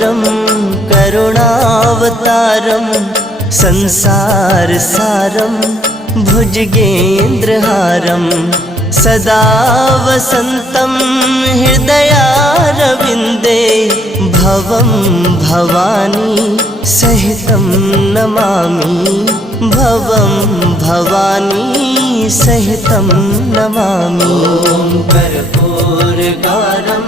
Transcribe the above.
करुणाकरं करुणावतारं संसारसारं भुजगेन्द्रहारं सदा वसन्तं हृदयारविन्दे भवं भवानी सहितं नमामि भवं भवानी सहितं नमामि। कर्पूरकारं